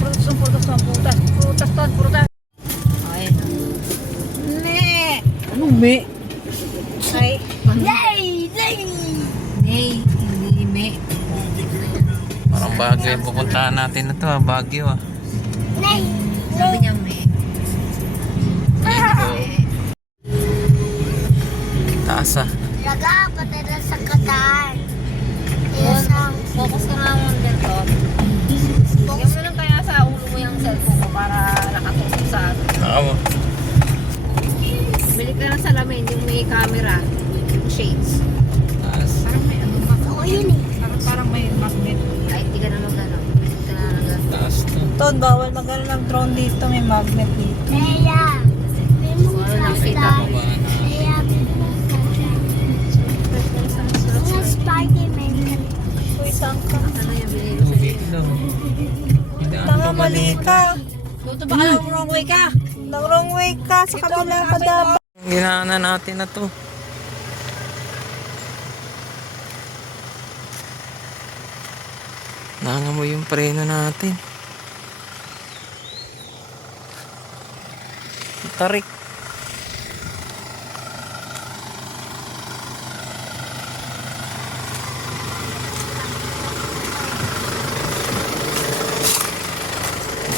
Prutas, ton, prutas. Ay. Ne. Ano, me? Ay. Nay! Nay, hindi me. Parang Baguio yung pupuntahan natin na to, Baguio ah. Sabi niya me. Taas ah. Laga, patay na sa kataan. Isang Focus ka nga mo dito. Bigyan mo lang kaya sa ulo mo yung cellphone mo para nakatusok sa ano. Oo. Bili ka ng salamin, yung may camera, yung shades. Taas. Parang may ano pa. ako yun eh. Parang may magnet. Ay, hindi ka na mag-ano. Hindi ka na mag-ano. Taas to. Ton, bawal magano ng drone dito. May magnet dito. Kaya, may mga Wala nakita ko ba na? Kaya, mga Spider-Man. Uy, saan ka? Ano yung binili ko Tubig sa'yo? lang. Tama, mali ka. Tuto baka lang wrong way ka. Nang wrong way ka. Sa kabila ka dapat. Ginaana natin na to. Nangamoy yung preno natin. Tarik.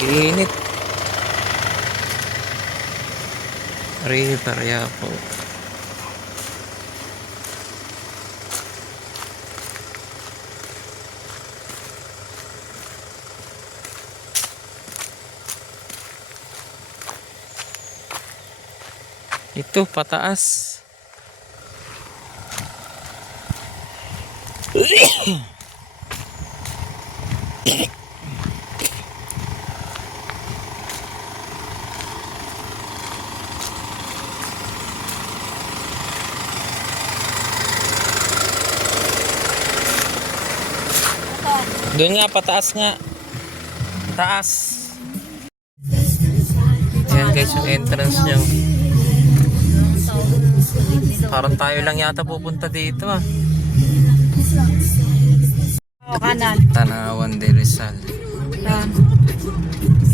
Ginit. River Yapo. Ito pataas. Doon nga, pataas nga. Taas. Yan guys, yung entrance nyo. Parang tayo lang yata pupunta dito ah. Kanan. Tanawan de Rizal. Yan.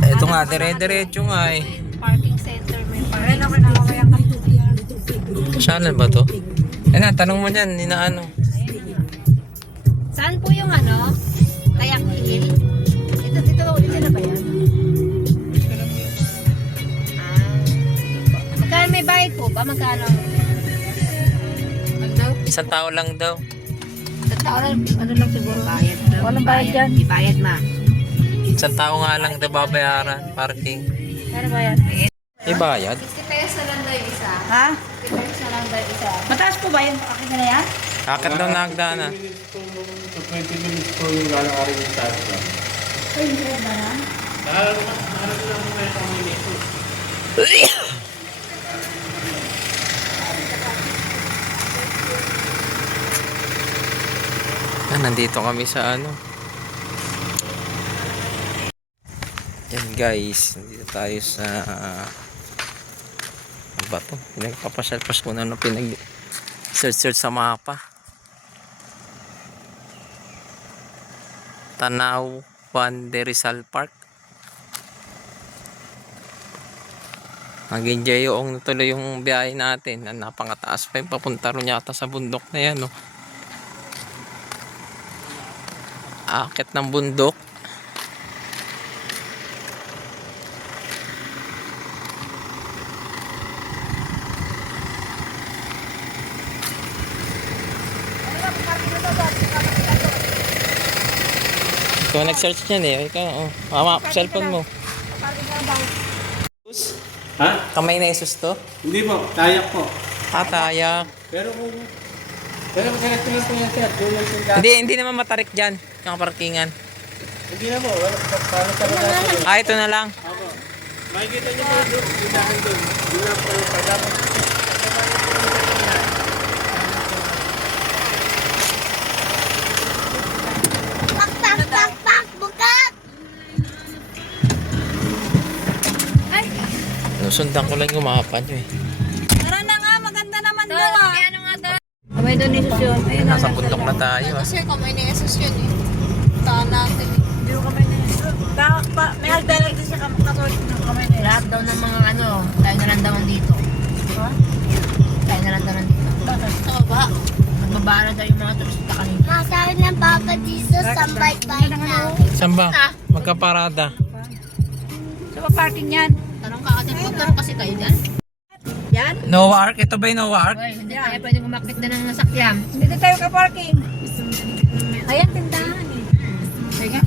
Ito nga, dire-diretso nga eh. Parking center may parking. Saan ba to? Eh na, tanong mo dyan, ninaano. Saan po yung ano? Tayak Hill? Dito na ba yan? Magkano may bayad po ba? Magkano? Isang tao lang daw. Sa tao lang, ano lang siguro bayad. Walang bayad dyan. May bayad ma. Isang tao nga lang daw babayaran, parking. Ano ba yan? May bayad? 60 pesos lang daw yung isa. Ha? 60 pesos lang daw yung isa. Mataas po ba yan? Akin na yan? Kakit daw na hagdana. 20 minutes po yung lalakarin yung start ko. Ay, hindi ba na? Nakalala lang mo kayo kung minutes. Nandito kami sa ano. Yan guys, nandito tayo sa ano ba to? Pinagpapasyal-pas ko na pinag-search sa mapa. Tanawan de Rizal Park. Nag-enjoy yung tuloy yung biyahe natin. Napakataas pa yung papunta ron yata sa bundok na yan. No? Akit ng bundok. Ikaw nag-search niyan eh. Ikaw, oh. Mama, cellphone mo. Ha? Kamay na isus to? Hindi po, tayak po. Tayak. Pero ganito lang po yan, sir. Doon lang yung Hindi naman matarik dyan. Yung parkingan. Hindi na po. Paano sa mga Ito na lang. Ako. Makikita niyo po doon. Dinahan doon. Doon lang po yung pagdapat. Pak, pak, pak, pak, bukat! Sundan ko lang yung mapa nyo eh. Tara na nga, maganda naman daw ah. Ano nga daw? May doon yun. Ayun Nasa bundok na tayo ah. Sir, kung may nangyasos yun eh. Taan natin eh. May hagdalag din siya katulad ng kamay na Lahat daw ng mga ano, tayo na lang daw dito. Tayo na lang daw dito. Totoo ba? Magbabara daw yung mga turista kanina. Masabi ng Papa Jesus, sambay-bay na. Saan ba? Magkaparada. Sa parking yan. Tanong ka kasi, magkaroon kasi kayo dyan. Yan? Noah Ark? Ito ba yung Noah Ark? Hoy, hindi tayo pwedeng umakit na ng nasakyan. Dito tayo ka-parking. Ayan, tindahan eh. Teka.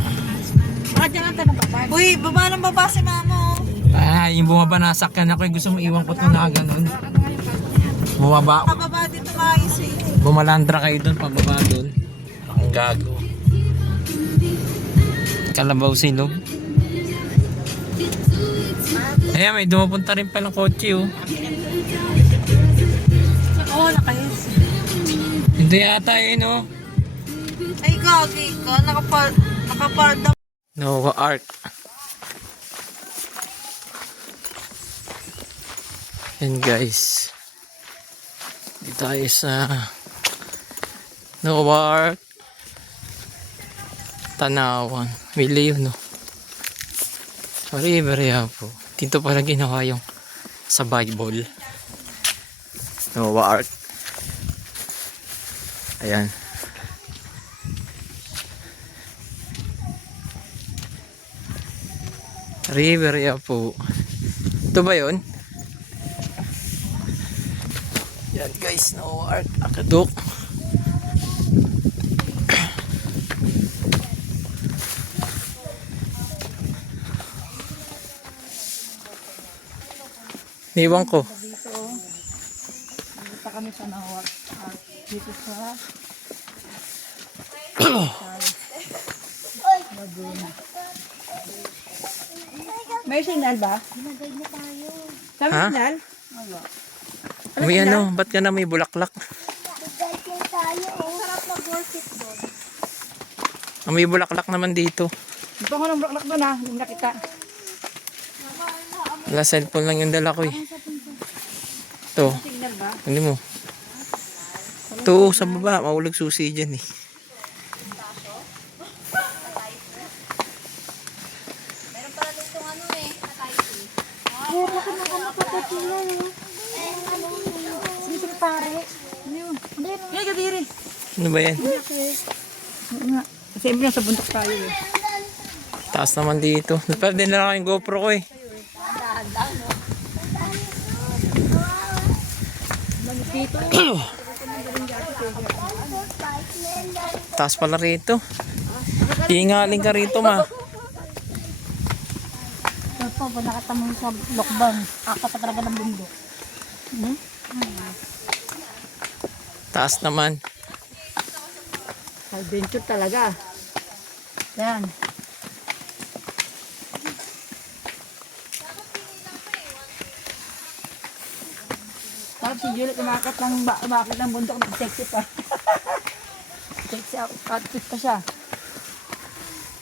Baka dyan ang tanong ka. Uy, baba ng baba si mama. Yung bumaba na sakyan ako, gusto mo iwan ko ito na ganun. Bumaba. Baba dito maayos eh. Bumalandra kayo doon, pababa doon. Ang gago. Kalabaw silog. Ayan, may dumapunta rin palang kotse oh. Oo, nakayos. Hindi yata yun oh. Ay, gagi ka. Nakaparda. Noah Ark. Yan guys. Dito tayo sa Noah Ark. Tanawan. May leon no. River po. Dito pala ginawa yung sa Bible. Noah Ark. Ayan. River po. Ito ba yun? Yan guys, Noah Ark. Akadok. Niwang ko. Dito. Dito kami sa Nawak. Dito sa Laguna. May signal ba? Ginagay na tayo. Sabi Ha? signal? May ano, ba't ka na may bulaklak? Ginagay na tayo. Sarap mag-worship doon. May bulaklak naman dito. Ito ko ng bulaklak doon ha. Hindi nakita. Wala, cellphone lang yung dala ko eh. Ito, Signal ba? hindi mo. Ito, sa baba, mahulog susi dyan eh. Sino pare? Yun. Yan, kadiri. Ano ba yan? Oo nga. Kasi ibig sa bundok tayo eh. Taas naman dito. Pero din na lang yung GoPro ko eh. Taas pala rito. Hingaling ka rito ma. Ito po, ba nakita mo sa lockdown? Akta pa talaga ng bundok. Taas naman. Adventure talaga. Yan. Tapos si Juliet umakit ng bundok, sexy pa. Sexy outfit pa siya.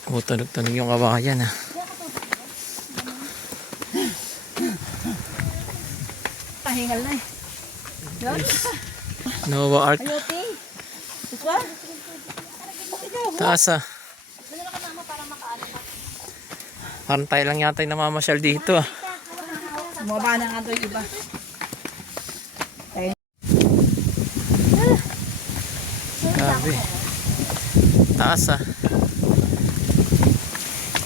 Tunog-tunog yung kabayan ah. Pahingal na eh. Yun. Noah Ark. Ayote. Ito. Taas ah. Parang tayo lang yata yung namamasyal dito ah. Bumaba na nga ito yung iba. Grabe. Taas ah.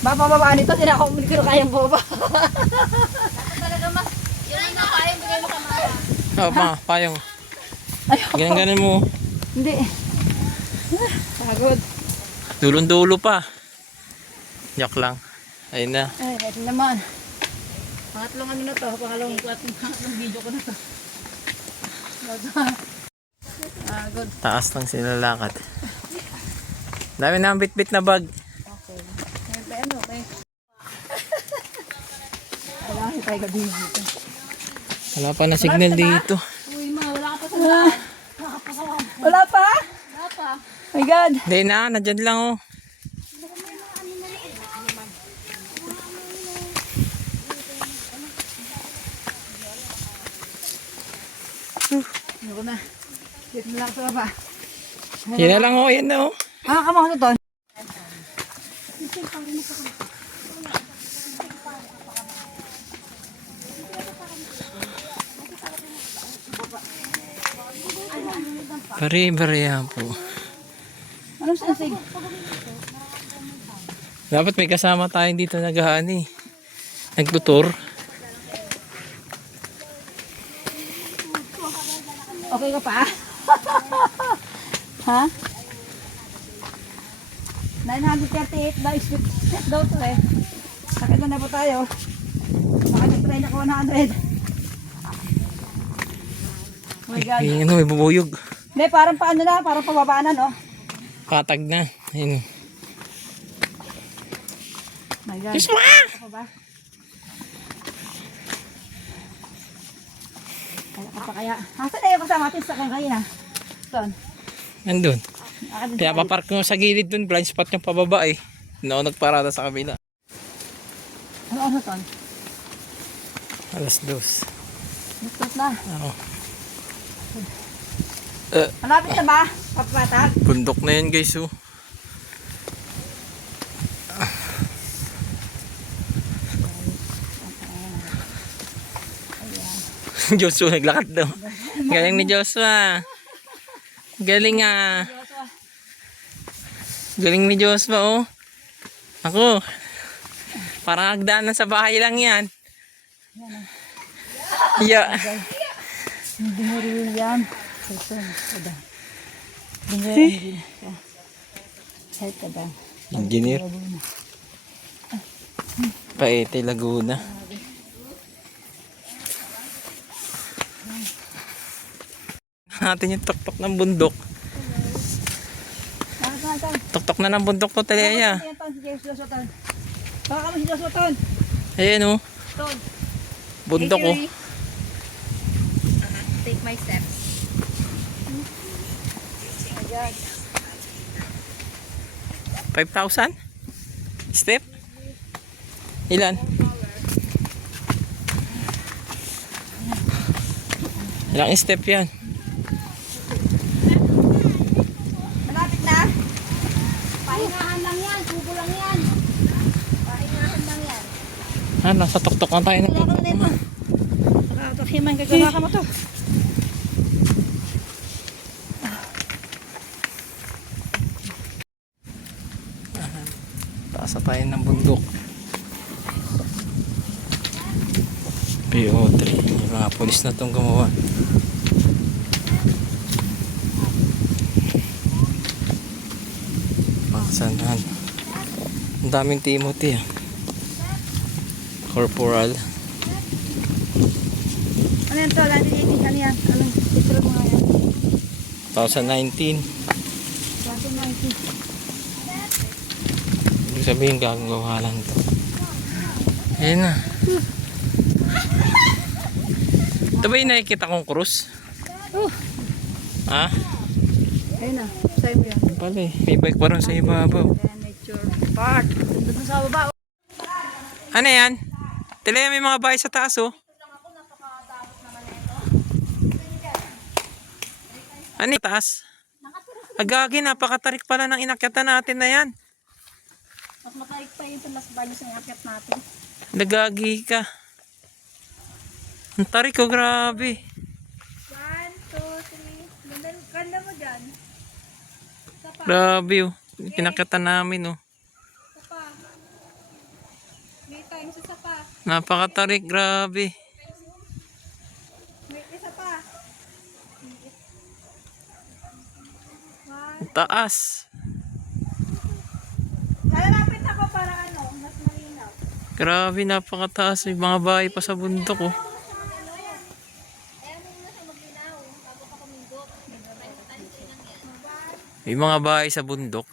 Bababa nito, hindi na ako kayang baba. Talaga mas, yun ang nakayang bigay mo kamara. Oh, ma, payong. Ayoko. Ganun mo. Hindi. Pagod. Dulong-dulo pa. Joke lang. Ayun na. Ay, ito naman. Pangatlong ano na to, pangatlong video ko na to. Pagod. Taas lang sila lakad. Dami na ang bit-bit na bag. Okay. Ano, okay. Kailangan si tayo gabi dito. Wala pa na signal dito. Uy ma, wala ka pa sa lahat. Wala pa? Wala pa. My God. Hindi na, nandyan lang oh. Ano ko na? Dito na lang sa baba. Yan na lang oh, yan na oh. Kamang ito to. Pare-pareha po. Anong sensig? Dapat may kasama tayong dito nag-aani. Nagtutur. Okay ka pa? Ha? 938 by step daw to eh. Sakit na po tayo. Makatipray na ko 100. Oh my God. Ay, ano, may bubuyog. Hindi, parang paano na, parang pababaan na, no? Katag na. Ayun. My God. Yes, ma! Ako ba? Kaya ka pa kaya. Asan na yung kasama natin sa akin kanina? Ton. Nandun. Akin din Kaya sa papark ko sa gilid dun. Blind spot yung pababa eh. No, nagparada sa kabila. ano, Ton? Alas 2. Gusto na. Oo. Malapit na ba? Papatag? Bundok na yan guys oh. Joshua naglakad daw. Galing ni Joshua. Galing ah. Galing ni Joshua oh. Ako. Parang hagdanan sa bahay lang yan. Yeah. Hindi mo rin yan. Ito, kada. Hindi mo Kahit kada. Engineer. Paete Laguna. Natin yung tuktok ng bundok. Tuktok na ng bundok to Talaya. Baka mo si Joshua Ton. Ayan oh. Ton. Bundok oh. Take my steps. 5,000? Step? Ilan? Ilang step yan? Malapit na. Pahingahan lang yan, subo lang yan. Pahingahan lang yan. Nasa tuktok na tayo ng Wala ka na ito. Nakakahiman ka gagawa mo to. taas na tayo ng bundok. PO3. Yung mga polis na itong gumawa. Pangsanan. Ang daming Timothy ah. Corporal. Ano yan to? 1980. Ano yan? Anong picture mo nga yan? 2019. 1990. Ibig sabihin gagawa lang to. Ayan na. Ito ba yung nakikita kong krus? Ha? Ayun na. Sa'yo mo yan. Yung pala eh. May bike pa rin sa ibabaw. Ayan, nature park. Doon sa baba. Ano yan? Tila may mga bahay sa taas oh. Ano yung taas? Agagi, napakatarik pala ng inakyatan natin na yan. Mas matarik pa yun sa mas banyo sa inakyat natin. Nagagi ka. Ang tarik oh, grabe. 1, 2, 3. Ganda mo dyan. Grabe oh. Pinakyatan namin oh. May time sa sapa. Napakatarik, grabe. May isa pa. Ang taas. Lalapit ako para ano, mas malinaw. Grabe, napakataas. May mga bahay pa sa bundok oh. May mga bahay sa bundok.